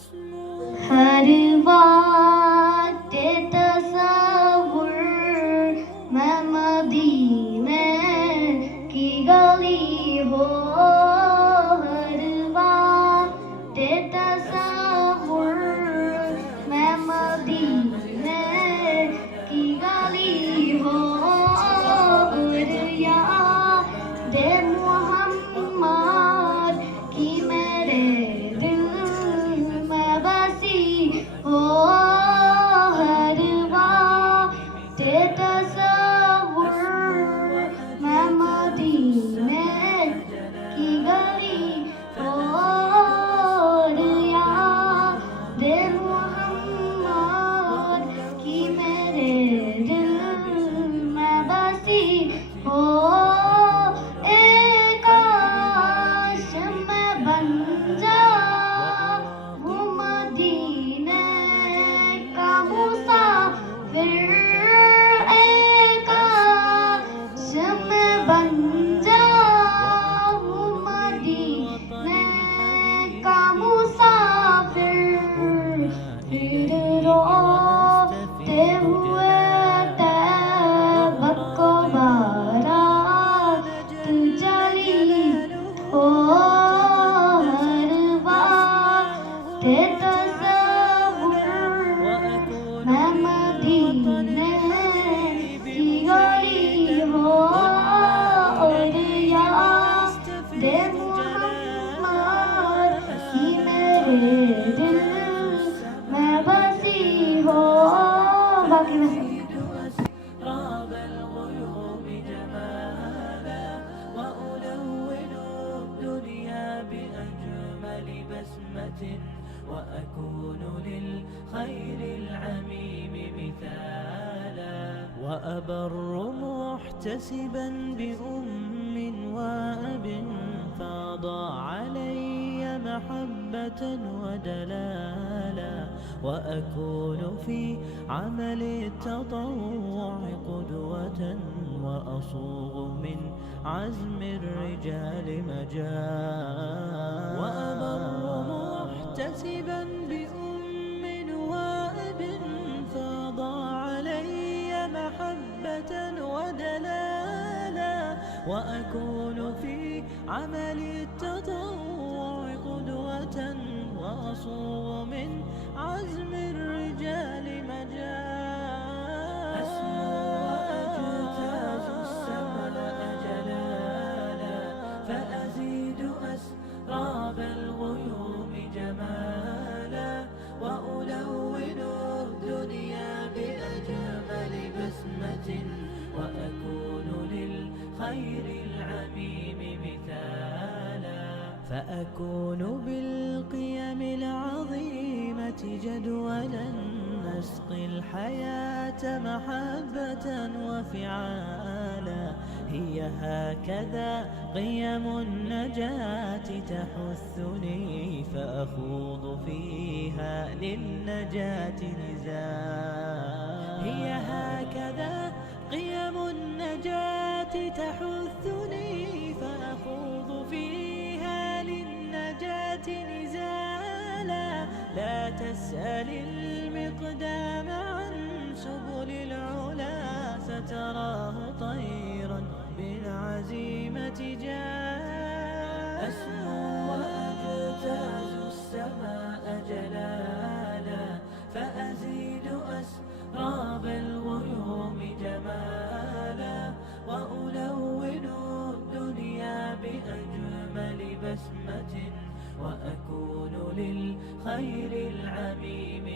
हर बात तस्वुर मैं मदीने की गली हो, हर बात तस्वुर मैं मदीने की गली हो, और याद मोहम्मद की मेरे दिल में बसी हो, हर बात तस्वुर मैं मदीने की गली हो, और याद मोहम्मद की मेरे दिल में बसी हो। एक काश मैं बन जाऊं मदीने का मुसाफिर, एक काश मैं बन जाऊं मदीने का मुसाफिर, फिर रोते हुए तैबा को बारात चली हो, हर बात तस्वुर मैं मदीने की गली हो, और याद मोहम्मद की मेरे दिल में बसी हो। बाकी मैं راب الغيوم جمالا وألون الدنيا بأجمل بسمة وأكون للخير العميم مثالا وأبر محتسبا بأم وأب فاض علي محبة ودلالا وأكون في عمل التطوع قدوة وأصوغ من عزم الرجال مجال وأبر محتسبا بأم وأب فاض علي محبة ودلالا وأكون في عمل التطوع قدوة وأصوغ من عزم الرجال مجال أسمو وأجتاز السماء جلالا فأزيد أسراب الغيوم جمالا وألون الدنيا بأجمل بسمة وأكون للخير العميم مثالا فأكون بالقيم العظيمة جدولا نسقي الحياة محبة وفعالا هي هكذا قيم النجاة تحثني فأخوض فيها للنجاة نزالا هي هكذا قيم النجاة تحثني فأخوض فيها للنجاة نزالا لا تسأل المقدام عن سبل العلا ستراه طيرا بالعزيمة جاء أسمو وأجتاز السماء جلالا فأزيد أسراب الغيوم جمالا وألون الدنيا بأجمل بسمة وأكون للخير العميم